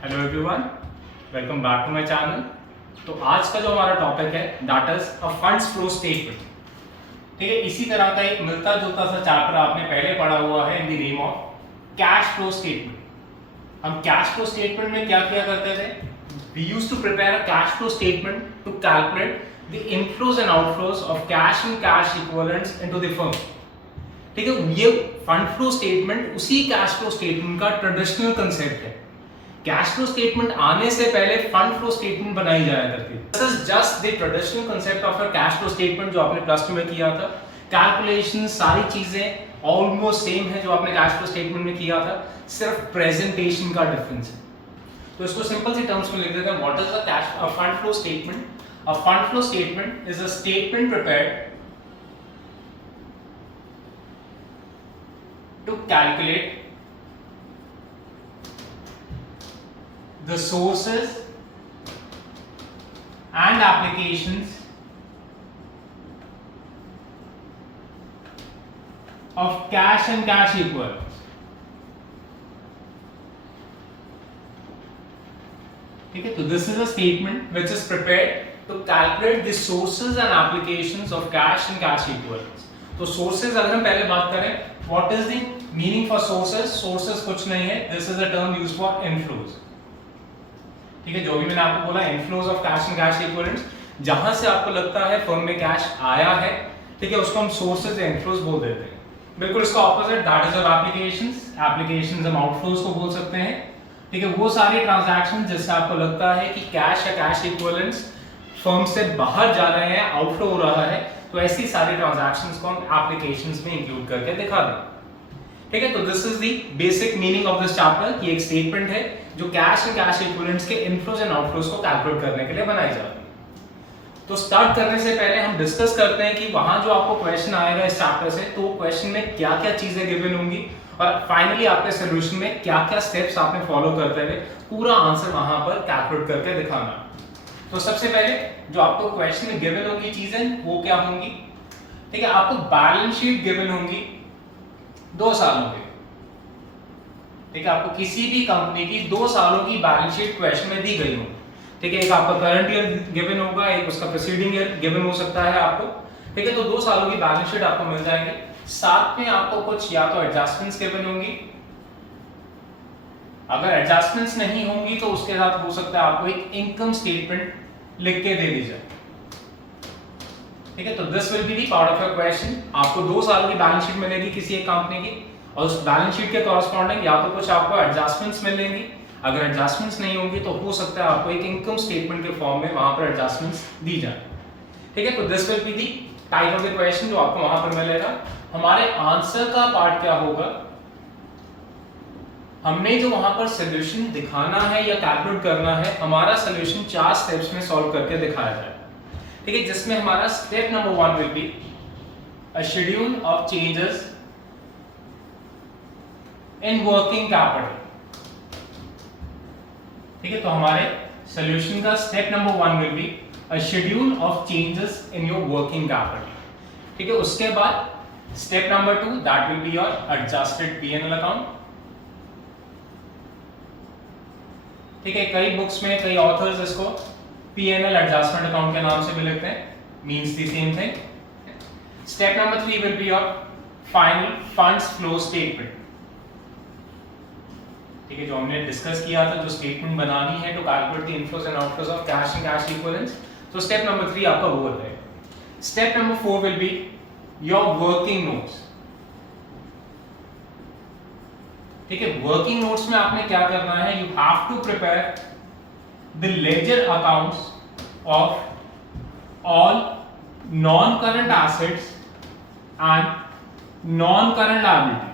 Hello everyone, welcome back to my channel. तो आज का जो हमारा टॉपिक है that is a funds flow statement. ठीक है, इसी तरह का एक मिलता जुलता सा चैप्टर आपने पहले पढ़ा हुआ है in the name of cash flow statement. हम कैश फ्लो स्टेटमेंट में क्या किया करते थे? We used to prepare a cash flow statement to calculate the inflows and outflows of cash and cash equivalents into the firm. ठीक है, ये fund flow statement उसी कैश फ्लो स्टेटमेंट का ट्रेडिशनल कंसेप्ट है। कैश फ्लो स्टेटमेंट आने से पहले fund flow statement बनाई जाया करती है। This is just the traditional concept of a cash flow statement जो आपने प्लस 2 में किया था। कैलकुलेशन सारी चीजें ऑलमोस्ट सेम है जो आपने कैश फ्लो स्टेटमेंट में किया था, सिर्फ प्रेजेंटेशन का डिफरेंस है। तो इसको सिंपल सी टर्म्स में लिख देते हैं। What is a fund flow statement? A fund flow statement is a statement prepared to calculate the sources and applications of cash and cash equivalents। ठीक है, तो this is a statement which is prepared to calculate the sources and applications of cash and cash equivalents। तो sources अगर हम पहले बात करें, what is the meaning for sources? Sources कुछ नहीं है, this is a term used for inflows। ठीक है, जो भी मैंने आपको बोला inflows of cash and cash equivalents, जहां से आपको लगता है फर्म में कैश आया है, ठीक है, उसको हम सोर्सेज या इनफ्लोज बोल देते हैं। बिल्कुल इसका opposite that is of applications हम आउटफ्लोज को बोल सकते हैं। ठीक है, वो सारे ट्रांजैक्शन जिससे आपको लगता है कि कैश या कैश इक्विवेलेंट्स फर्म से बाहर जा रहे हैं, आउटफ्लो हो रहा है, तो ऐसी सारी ट्रांजैक्शंस को हम एप्लीकेशंस में इंक्लूड करके दिखा दें। ठीक है, तो this is the basic meaning of this chapter कि एक स्टेटमेंट है जो कैश एंड कैश इक्विवेलेंट्स के इनफ्लोज एंड आउटफ्लोज को कैलकुलेट करने के लिए बनाई जाती है। तो स्टार्ट करने से पहले हम डिस्कस करते हैं कि वहां जो आपको क्वेश्चन आएगा इस चैप्टर से, तो क्वेश्चन में क्या-क्या चीजें गिवन होंगी और फाइनली आपके सॉल्यूशन में क्या-क्या स्टेप्स आपने फॉलो करते हुए पूरा आंसर वहां पर कैलकुलेट करके दिखाना। तो सबसे पहले जो आपको क्वेश्चन में गिवन होगी चीजें वो क्या होंगी? ठीक है, आपको बैलेंस शीट गिवन होंगी 2 सालों की। ठीक है, आपको किसी भी कंपनी की 2 सालों की बैलेंस शीट क्वेश्चन में दी गई हो। ठीक है, एक आपका करंट ईयर गिवन होगा, एक उसका प्रीसीडिंग ईयर गिवन हो सकता है आपको। ठीक है, तो 2 सालों की बैलेंस शीट आपको मिल जाएगी। साथ में आपको कुछ या तो एडजस्टमेंट्स गिवन होंगी, अगर एडजस्टमेंट्स नहीं होंगी तो उसके साथ हो सकता है आपको एक इनकम स्टेटमेंट लिख के दे दी जाए। ठीक है, तो this will be the part of your question. आपको 2 सालों की बैलेंस शीट मिलेगी किसी एक कंपनी की और उस बैलेंस शीट के कॉरस्पॉन्डिंग या तो कुछ आपको एडजस्टमेंट्स मिलेंगी, अगर एडजस्टमेंट्स नहीं होंगी तो हो सकता है आपको एक इनकम स्टेटमेंट के फॉर्म में वहां पर एडजस्टमेंट्स दी जाए। ठीक है, तो this will be the type of the question जो आपको वहां पर मिलेगा। हमारे आंसर का पार्ट क्या होगा? हमने जो वहां पर सॉल्यूशन दिखाना है या कैलकुलेट करना है, हमारा सॉल्यूशन 4 स्टेप्स में सॉल्व करके दिखाया जाए। ठीक है, जिसमें हमारा step number 1 will be a schedule of changes in working capital. ठीक है, तो हमारे सॉल्यूशन का step number 1 will be a schedule of changes in your working capital. ठीक है, उसके बाद step number 2 that will be your adjusted PNL account. ठीक है, कई बुक्स में कई ऑथर्स इसको पीएनएल एडजस्टमेंट अकाउंट के नाम से भी लिखते हैं, means the same thing. Step number 3 will be your final funds flow statement. ठीक है, जो हमने डिस्कस किया था, जो स्टेटमेंट बनानी है to calculate the inflows and outflows of cash and cash equivalents, तो स्टेप नंबर 3 आपका वो है। Step number 4 will be your working notes. ठीक है, वर्किंग नोट्स में आपने क्या करना है? You have to prepare the ledger accounts of all non current assets and non current liabilities.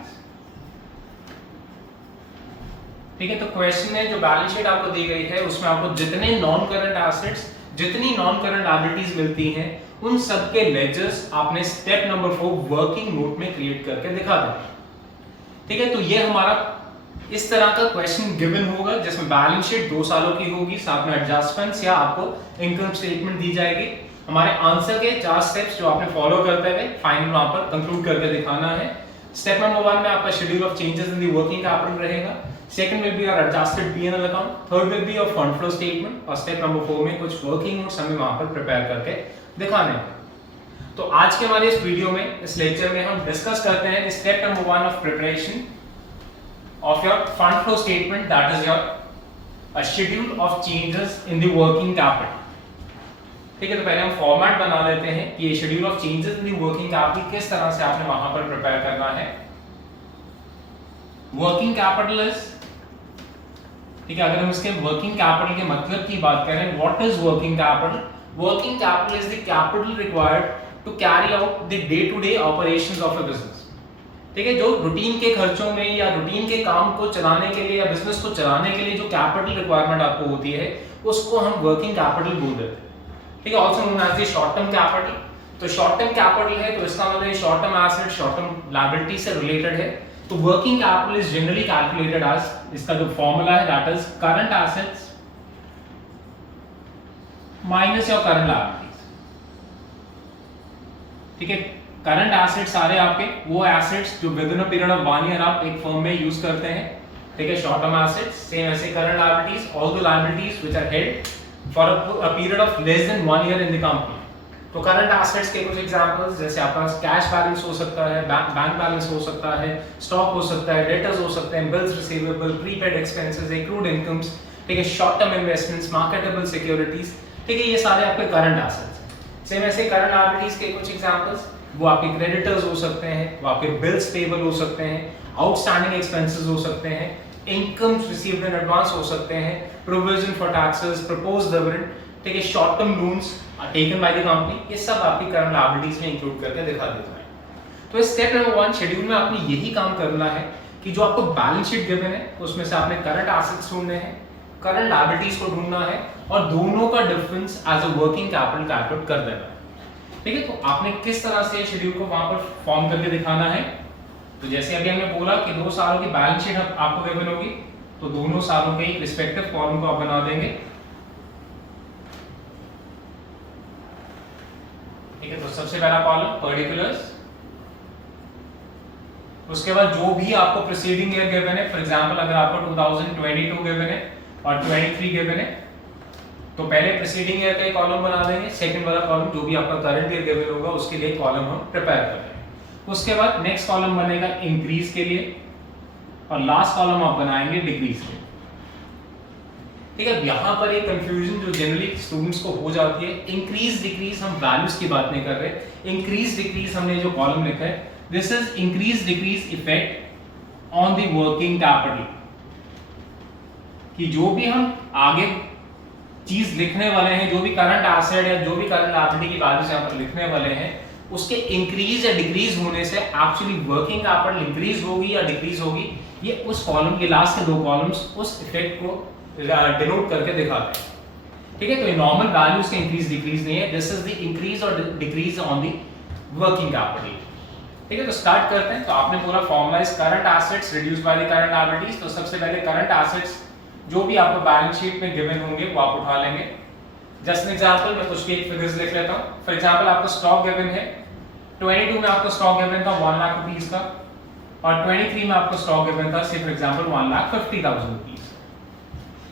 ठीक है, तो क्वेश्चन में जो बैलेंस शीट आपको दी गई है उसमें आपको जितने नॉन करंट एसेट्स, जितनी नॉन करंट लायबिलिटीज मिलती हैं, उन सब के लेजर्स आपने स्टेप नंबर 4 वर्किंग नोट में क्रिएट करके दिखा देना। ठीक है, तो ये हमारा इस तरह का क्वेश्चन गिवन होगा जिसमें बैलेंस शीट 2 सालों की होगी, साथ में एडजस्टमेंट्स या आपको इनकम स्टेटमेंट दी जाएगी। हमारे आंसर के 4 स्टेप्स जो आपने फॉलो करते हुए फाइनल वहां पर कंक्लूड करके दिखाना है। स्टेप नंबर 1 में आपका schedule of changes in the working capital रहेगा। Second will be your adjusted P&L account, third will be your fund flow statement और स्टेप नंबर 4 में कुछ वर्किंग नोट्स हमें वहां पर प्रिपेयर करके दिखाने हैं। तो आज के हमारे इस वीडियो में, इस लेक्चर में हम डिस्कस करते हैं step number 1 of preparation of your fund flow statement, that is your a schedule of changes in the working capital. ठीक है, तो पहले हम फॉर्मेट बना लेते हैं कि ये schedule of changes in the working capital किस तरह से आपने वहां पर प्रिपेयर करना है। वर्किंग कैपिटल इज, ठीक है, अगर हम इसके वर्किंग कैपिटल के मतलब की बात करें, what is working capital? Working capital is the capital required to carry out the day to day operations of a business. ठीक है, जो रूटीन के खर्चों में या रूटीन के काम को चलाने के लिए या बिजनेस को चलाने के लिए जो कैपिटल रिक्वायरमेंट आपको होती है, उसको हम वर्किंग कैपिटल बोल देते हैं। ठीक है, also known as the short term capital. तो शॉर्ट टर्म कैपिटल है तो इसका मतलब short term asset, short term liability से रिलेटेड है। तो working capital is generally calculated as, इसका जो फॉर्मूला है that is current assets minus your current liabilities. ठीक है, करंट एसेट्स सारे आपके वो एसेट्स जो within a period of 1 year आप एक फर्म में यूज करते हैं। ठीक है, शॉर्ट टर्म एसेट्स, सेम ऐसे current liabilities, all the liabilities which are held for a period of less than 1 year in the company. तो करंट एसेट्स के कुछ एग्जांपल्स, जैसे आपके पास कैश बैलेंस हो सकता है, बैंक बैलेंस हो सकता है, स्टॉक हो सकता है, डेटर्स हो सकते हैं, bills receivable, prepaid expenses, accrued incomes. ठीक है, short term investments, marketable securities. ठीक है, ये सारे आपके करंट एसेट्स हैं। सेम ऐसे करंट लायबिलिटीज के कुछ एग्जांपल्स, वो आपके क्रेडिटर्स हो सकते हैं, वो आपके बिल्स पेबल हो सकते हैं, आउटस्टैंडिंग एक्सपेंसेस हो सकते हैं, इनकम्स रिसीव्ड इन एडवांस हो सकते हैं, provision for taxes, proposed dividend. ठीक है, short term loans taken by the company, ये सब आपकी करंट लायबिलिटीज में इंक्लूड करके दिखा देता है। तो इस स्टेप नंबर 1 शेड्यूल में आपने यही काम करना है कि जो आपको बैलेंस शीट गिवन है उसमें से आपने करंट एसेट्स ढूंढने हैं, करंट लायबिलिटीज को ढूंढना है और दोनों का difference as a working capital calculate कर देना है। ठीक है, तो आपने किस तरह से शेड्यूल को वहां पर फॉर्म करके दिखाना है। तो जैसे अभी हमने बोला कि 2 सालों की बैलेंस शीट आपको गिवन होगी, तो दोनों सालों के रिस्पेक्टिव कॉलम को आप बना देंगे। ठीक है, तो सबसे पहला कॉलम पर्टिकुलर्स, उसके बाद जो भी आपको प्रीसीडिंग ईयर गिवन है, फॉर एग्जांपल अगर आपको 2022 गिवन है और 23 गिवन है, तो पहले प्रीसीडिंग ईयर का एक कॉलम बना देंगे, सेकंड वाला कॉलम जो भी आपका करंट ईयर गिवन होगा उसके लिए कॉलम हम प्रिपेयर कर लेंगे। उसके बाद नेक्स्ट कॉलम बनेगा इंक्रीज के लिए और लास्ट कॉलम आप बनाएंगे डिक्रीज के लिए। ठीक है, यहाँ पर एक कंफ्यूजन जो जनरली स्टूडेंट्स को हो जाती है, इंक्रीज डिक्रीज हम वैल्यूज की बात नहीं कर रहे, इंक्रीज डिक्रीज हमने जो कॉलम लिखा है, this is increase decrease effect on the working capital. कि जो भी हम आगे चीज लिखने वाले हैं, जो भी करंट एसेट या जो भी करंट लायबिलिटी की वैल्यूज यहाँ पर लिखने वाले हैं, उसके इंक्रीज या डिक्रीज होने से एक्चुअली वर्किंग कैपिटल इंक्रीज होगी या डिक्रीज होगी, ये उस कॉलम के लास्ट के 2 कॉलम्स उस इफेक्ट को डिनोट करके दिखाते हैं। ठीक है, तो ये नॉर्मल वैल्यूज के इंक्रीज डिक्रीज नहीं है, दिस इज द इंक्रीज और decrease on the working capital. ठीक है, तो स्टार्ट करते हैं। तो आपने पूरा formula is current assets reduce by the current liabilities. तो सबसे पहले करंट एसेट्स जो भी आपको बैलेंस शीट में गिवन होंगे वो आप उठा लेंगे। जस्ट एन एग्जांपल, मैं कुछ भी फिगर्स लिख लेता हूं। फॉर एग्जांपल आपको स्टॉक गिवन है, 22 में आपको स्टॉक गिवन था 1 लाख रुपीस का और 23 में आपको स्टॉक गिवन था से फॉर एग्जांपल 1,50,000 रुपीस।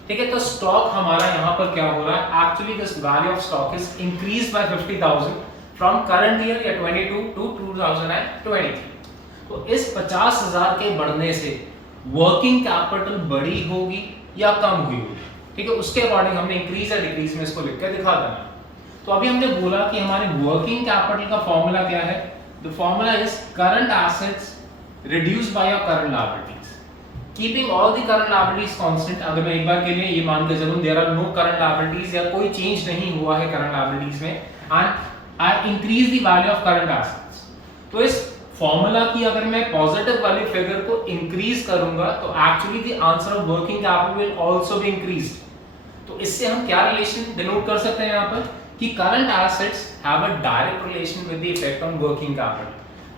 ठीक है, तो स्टॉक हमारा यहाँ पर क्या हो रहा है, actually this value of stock is increase by 50,000 from current year या 22 टू 2023। तो इस 50,000 के बढ़ने से वर्किंग कैपिटल बड़ी होगी या कम हुई होगी। ठीक है, उसके अकॉर्डिंग हमने इंक्रीज या डिक्रीज में इसको लिख कर दिखा देना। तो अभी हमने बोला कि हमारे वर्किंग कैपिटल का फॉर्मूला क्या है, the formula is current assets reduced by your current liabilities, keeping all the current liabilities constant. अगर मैं एक बार के लिए ये मान के चलूं there are no current liabilities या कोई चेंज नहीं हुआ है करंट लायबिलिटीज में, and I increase the value of current assets, तो इस फॉर्मूला की अगर मैं पॉजिटिव वाली फिगर को इंक्रीज करूंगा तो actually the answer of working capital will also be increased. तो इससे हम क्या रिलेशन डिनोट कर सकते हैं यहाँ पर कि current assets have a direct relation with the effect on working capital.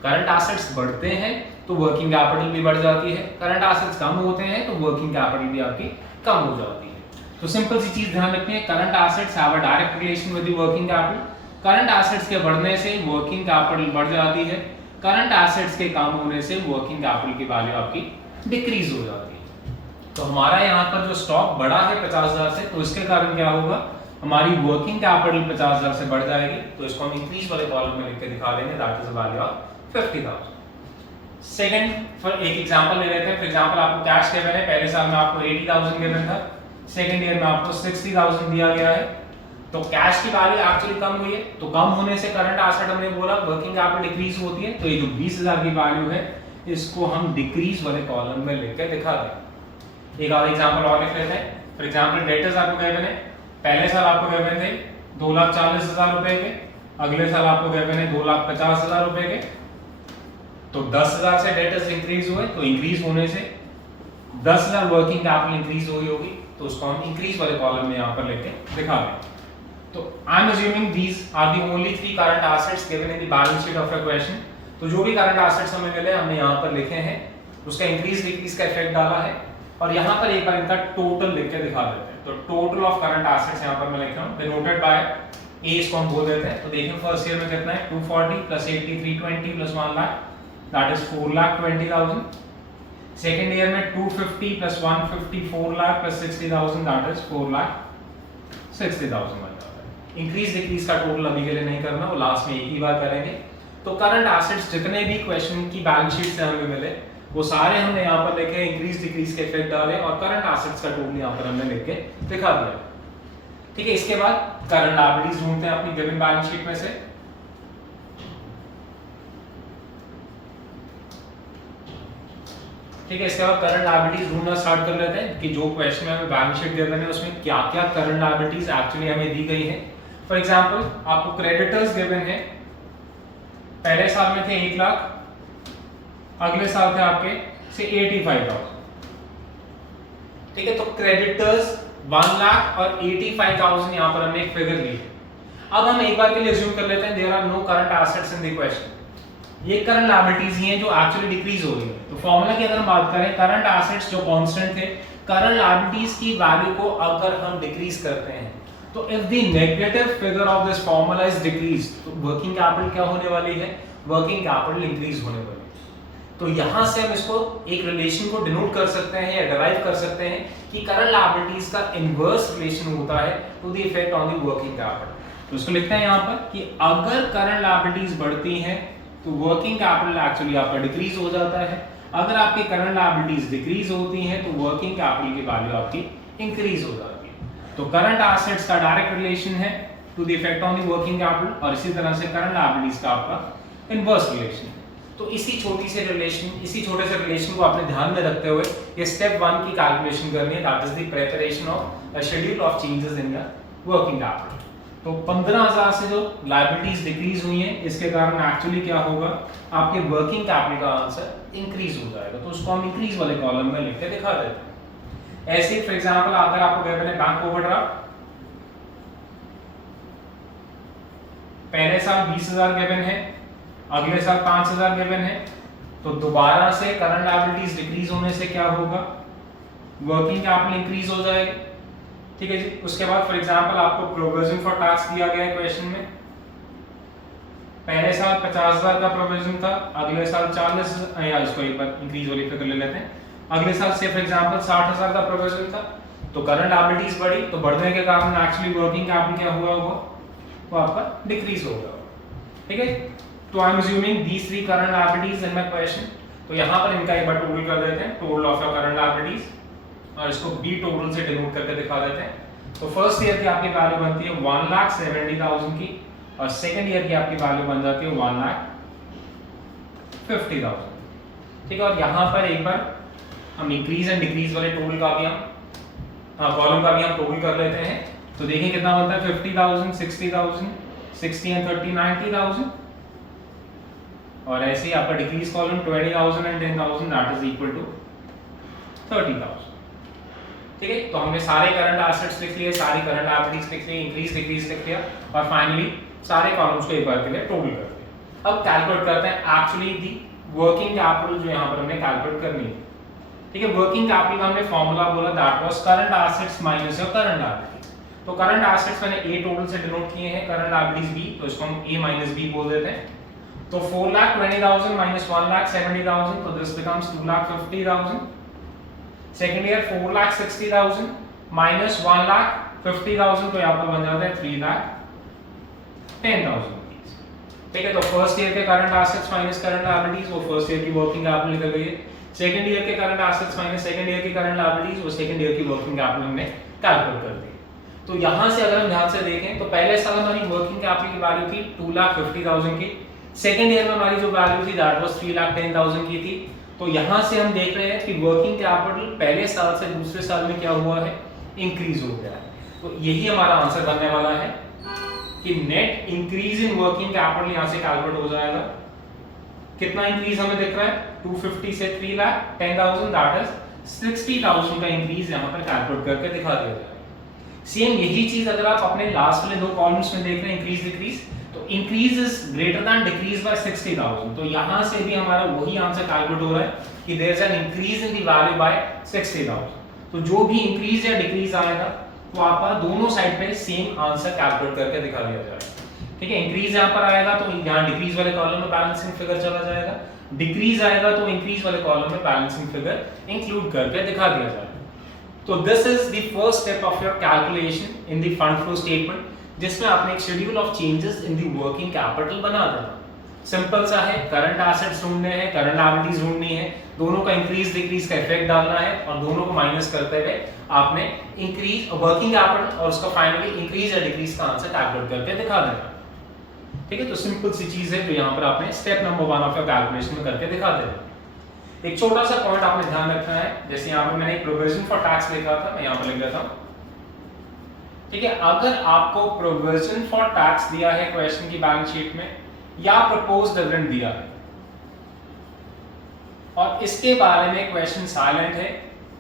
Current assets बढ़ते हैं तो वर्किंग कैपिटल भी बढ़ जाती है, करंट एसेट्स कम होते हैं तो वर्किंग कैपिटल भी आपकी कम हो जाती है। तो सिंपल सी चीज ध्यान रखनी है, current assets have a direct relation with the working capital. Current assets के बढ़ने से वर्किंग कैपिटल बढ़ जाती है, करंट एसेट्स के कम होने से वर्किंग कैपिटल की वैल्यू आपकी डिक्रीज हो जाती है। तो हमारा यहाँ पर जो स्टॉक बढ़ा है 50,000 से, तो इसके कारण क्या होगा, हमारी वर्किंग कैपिटल 50,000 से बढ़ जाएगी, तो इसको हम इंक्रीज वाले कॉलम में लिख के दिखा देंगे, that is value of 50,000। Second for एक एग्जांपल ले लेते हैं। फॉर एग्जांपल आपको कैश गिवन है, पहले साल में आपको 80,000 गिवन था, सेकंड ईयर में आपको 60,000 दिया गया है, तो कैश की वैल्यू एक्चुअली कम हुई है, तो कम होने से करंट एसेट हमने बोला वर्किंग कैपिटल डिक्रीज होती है, तो ये जो 20,000 की वैल्यू है इसको हम डिक्रीज वाले कॉलम में लिख के दिखा दें। एक और एग्जांपल और लिख लेते हैं। फॉर एग्जांपल डेटर्स आपको गिवन है, पहले साल आपको गिवन थे 2,40,000 रुपए के, अगले साल आपको गिवन है 2,50,000 रुपए के, तो 10,000 से डेटर्स इंक्रीज हुए, तो इंक्रीज होने से 10,000 वर्किंग कैपिटल इंक्रीज हुई होगी, तो उसको हम इंक्रीज वाले कॉलम में यहाँ पर लेके दिखा दें। तो I am assuming these are the only 3 current assets given in the balance sheet of a question. तो जो भी करंट एसेट्स हमें मिले हमने यहाँ पर लिखे हैं, उसका इंक्रीज डिक्रीज का इफेक्ट डाला है, और यहाँ पर एक बार इनका टोटल लिख के दिखा देते हैं। तो टोटल ऑफ करंट एसेट्स यहाँ पर मैं लिख रहा हूँ, डिनोटेड बाय ए, इसको हम बोल देते हैं। तो देखिए फर्स्ट ईयर में कितना है, 240 plus 80 320 plus 1 lakh, that is 4,20,000। Second year में 250 plus 150 4 lakh plus 60,000, that is 4,60,000 बन जाता है। इंक्रीज डिक्रीज का टोटल अभी के लिए नहीं करना, वो लास्ट में एक ही बार करेंगे। तो करंट एसेट्स जितने भी क्वेश्चन की बैलेंस शीट से हमें मिले वो सारे हमने यहाँ पर लिखे, इंक्रीज डिक्रीज के इफेक्ट डाले और करंट एसेट्स का टोटल यहाँ पर हमने लिख के दिखा दिया। ठीक है, इसके बाद करंट लायबिलिटीज ढूंढते हैं अपनी गिवन बैलेंस शीट में से। ठीक है, इसके बाद करंट लायबिलिटीज ढूंढना स्टार्ट कर लेते हैं कि जो क्वेश्चन में हमें बैलेंस शीट गिवन है उसमें क्या क्या करंट लायबिलिटीज एक्चुअली हमें दी गई है। फॉर एग्जांपल आपको क्रेडिटर्स गिवन है, पहले साल में थे 1 लाख, अगले साल थे आपके से 85,000। ठीक है, तो क्रेडिटर्स 1 लाख और 85,000 यहाँ पर हमने एक फिगर ली है। अब हम एक बार के लिए अज्यूम कर लेते हैं there are no current assets in the question, ये करंट लायबिलिटीज ही हैं जो एक्चुअली डिक्रीज हो रही है। तो फॉर्मूला की अगर हम बात करें, करंट एसेट्स जो कांस्टेंट थे, करंट लायबिलिटीज की वैल्यू को अगर हम डिक्रीज करते हैं, तो if the negative figure of this formula is decrease, तो वर्किंग कैपिटल क्या होने वाली है, वर्किंग कैपिटल इंक्रीज होने वाली है। तो यहां से हम इसको एक रिलेशन को डिनोट कर सकते हैं या डिराइव कर सकते हैं कि करंट लायबिलिटीज का इनवर्स रिलेशन होता है to the effect on the working capital. तो इसको लिखते हैं यहां पर कि अगर करंट लायबिलिटीज बढ़ती हैं तो वर्किंग कैपिटल एक्चुअली आपका डिक्रीज हो जाता है, अगर आपकी करंट लायबिलिटीज डिक्रीज होती हैं तो वर्किंग कैपिटल की वैल्यू आपकी इंक्रीज हो जाती है। तो करंट एसेट्स का डायरेक्ट रिलेशन है to the effect on the working capital, और इसी तरह से करंट लायबिलिटीज का आपका इनवर्स रिलेशन है। तो इसी छोटे से रिलेशन को आपने ध्यान में रखते हुए ये स्टेप 1 की कैलकुलेशन करनी है, that is the preparation of a schedule of changes in your working capital. तो 15,000 से जो लायबिलिटीज डिक्रीज हुई हैं, इसके कारण एक्चुअली क्या होगा, आपके वर्किंग कैपिटल का आंसर इंक्रीज हो जाएगा। तो उसको हम इंक्रीज वाले कॉलम में लिख के दिखा देते हैं। ऐसे फॉर एग्जांपल अगर आपको गिवन है बैंक ओवरड्राफ्ट, पहले साल 20,000 गिवन है, अगले साल 5,000 गिवन है, तो दोबारा से करंट लायबिलिटीज डिक्रीज होने से क्या होगा, वर्किंग कैपिटल इंक्रीज हो जाएगा। ठीक है जी। उसके बाद फॉर एग्जांपल आपको प्रोविजन फॉर टैक्स दिया गया है क्वेश्चन में, पहले साल 50,000 का प्रोविजन था, अगले साल 40, या इसको एक बार इंक्रीज वाली फिगर ले लेते हैं, अगले साल से फॉर एग्जांपल 60,000 का प्रोविजन था, तो करंट लायबिलिटीज बढ़ी, तो बढ़ने के कारण एक्चुअली वर्किंग कैपिटल क्या हुआ होगा, वो आपका डिक्रीज होगा। ठीक है, तो I am assuming these 3 current liabilities in my question. तो यहाँ पर इनका एक बार टोटल कर देते हैं, total of your current liabilities, और इसको बी टोटल से डिनोट करके दिखा देते हैं। तो फर्स्ट ईयर की आपकी वैल्यू बनती है 1,70,000 की, और सेकंड ईयर की आपकी वैल्यू बन जाती है 1,50,000। ठीक है, और यहाँ पर एक बार हम इंक्रीज एंड डिक्रीज वाले टोटल का भी हम कॉलम का भी हम टोटल कर लेते हैं। तो देखिए कितना बनता है, 50,000, 60,000, 60 एंड 30 90,000, और ऐसे ही आपका decrease column 20,000 and 10,000, that is equal to 30,000। ठीक है, तो हमने सारे करंट एसेट्स लिख लिए, सारी करंट लायबिलिटीज लिख ली, इंक्रीज डिक्रीज लिख लिया, और फाइनली सारे कॉलम्स को एक बार के लिए टोटल कर दिया। अब कैलकुलेट करते हैं एक्चुअली दी वर्किंग कैपिटल जो यहाँ पर हमने कैलकुलेट करनी है। ठीक है, वर्किंग कैपिटल का हमने फॉर्मूला बोला, that was current assets minus your current liabilities. तो करंट एसेट्स मैंने ए टोटल से डिनोट किए हैं, करंट लायबिलिटीज बी, तो इसको हम ए माइनस बी बोल देते हैं। तो 4,20,000 minus 1,70,000, तो this becomes 2,50,000, second year 4,60,000 minus 1,50,000 तो यहाँ पर बन जाता है 3,10,000। ठीक है, तो फर्स्ट ईयर के current assets minus current liabilities वो फर्स्ट ईयर की वर्किंग कैपिटल निकल गई है। सेकंड ईयर के current assets minus second year की करंट लायबिलिटीज वो सेकंड ईयर की वर्किंग कैपिटल हमने कैलकुलेट कर दी। तो यहाँ से अगर हम ध्यान से देखें तो पहले साल हमारी वर्किंग कैपिटल की वैल्यू थी 2,50,000 की, सेकंड ईयर में हमारी जो वैल्यू थी दैट वाज 3,10,000 की थी। तो यहाँ से हम देख रहे हैं कि वर्किंग कैपिटल पहले साल से दूसरे साल में क्या हुआ है, इंक्रीज हो गया है। तो यही हमारा आंसर बनने वाला है कि net increase in working capital यहाँ से कैलकुलेट हो जाएगा। कितना इंक्रीज हमें दिख रहा है, 250 से 3,10,000 दैट इज 60,000 का इंक्रीज यहाँ पर कैलकुलेट करके दिखा दिया जाएगा। सेम यही चीज अगर आप अपने लास्ट वाले दो कॉलम्स में देख रहे हैं इंक्रीज डिक्रीज, तो increase is greater than decrease by 60,000। तो यहाँ से भी हमारा वही आंसर कैलकुलेट हो रहा है कि there is an increase in the value by 60,000। तो जो भी इंक्रीज या डिक्रीज आएगा तो आपका दोनों साइड पे सेम आंसर कैलकुलेट करके दिखा दिया जाएगा। ठीक है, इंक्रीज यहाँ पर आएगा तो यहाँ डिक्रीज वाले कॉलम में बैलेंसिंग फिगर चला जाएगा, डिक्रीज आएगा तो इंक्रीज वाले कॉलम में बैलेंसिंग फिगर इंक्लूड करके दिखा दिया जाएगा। तो this is the first step of your calculation in the fund flow statement, जिसमें आपने एक schedule of changes in the working capital बना देना। सिंपल सा है, करंट एसेट्स ढूंढने हैं, करंट लायबिलिटीज ढूंढनी है, दोनों का इंक्रीज डिक्रीज का इफेक्ट डालना है और दोनों को माइनस करते हुए आपने इंक्रीज वर्किंग कैपिटल और उसका फाइनली इंक्रीज या डिक्रीज का आंसर कैलकुलेट करके दिखा देना। ठीक है, तो सिंपल सी चीज है जो यहाँ पर आपने step number 1 of your calculation में करके दिखा देना। एक छोटा सा पॉइंट आपने ध्यान रखना है, जैसे यहाँ पे मैंने एक प्रोविजन फॉर टैक्स लिखा था, मैं यहाँ पर लिख देता हूँ। ठीक है, अगर आपको प्रोविजन फॉर टैक्स दिया है क्वेश्चन की बैलेंस शीट में या प्रपोज्ड डिविडेंड दिया है और इसके बारे में क्वेश्चन साइलेंट है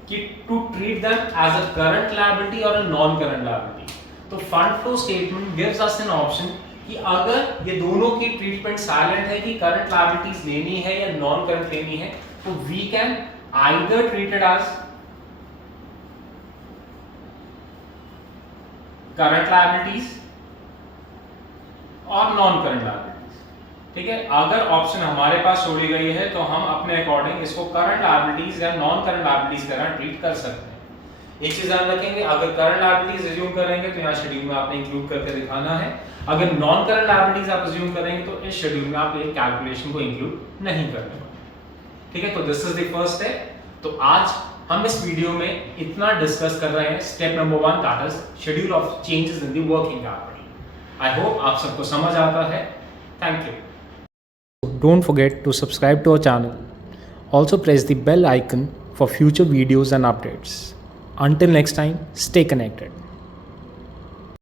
कि to treat them as a current liability और अ नॉन करंट लायबिलिटी, तो fund flow statement gives us an option कि अगर ये दोनों की ट्रीटमेंट साइलेंट है कि करंट लायबिलिटीज लेनी है या नॉन करंट लेनी है, तो we can either treat it as current liabilities और नॉन करंट लायबिलिटीज। ठीक है, अगर ऑप्शन हमारे पास छोड़ी गई है तो हम अपने अकॉर्डिंग इसको करंट लायबिलिटीज या नॉन करंट लायबिलिटीज की तरह ट्रीट कर सकते हैं। एक चीज ध्यान रखेंगे, अगर करंट लायबिलिटीज अज्यूम करेंगे तो यहाँ शेड्यूल में आपने इंक्लूड करके दिखाना है, अगर नॉन करंट लायबिलिटीज आप अज्यूम करेंगे तो इस शेड्यूल में आप ये कैलकुलेशन को इंक्लूड नहीं करने वाले। ठीक है, तो this is the first step. तो आज हम इस वीडियो में इतना डिस्कस कर रहे हैं step number 1 that is schedule of changes in the working capital. I hope आप सबको समझ आता है। Thank you. Don't forget to subscribe to our channel. Also press the bell icon for future videos and updates. Until next time, stay connected.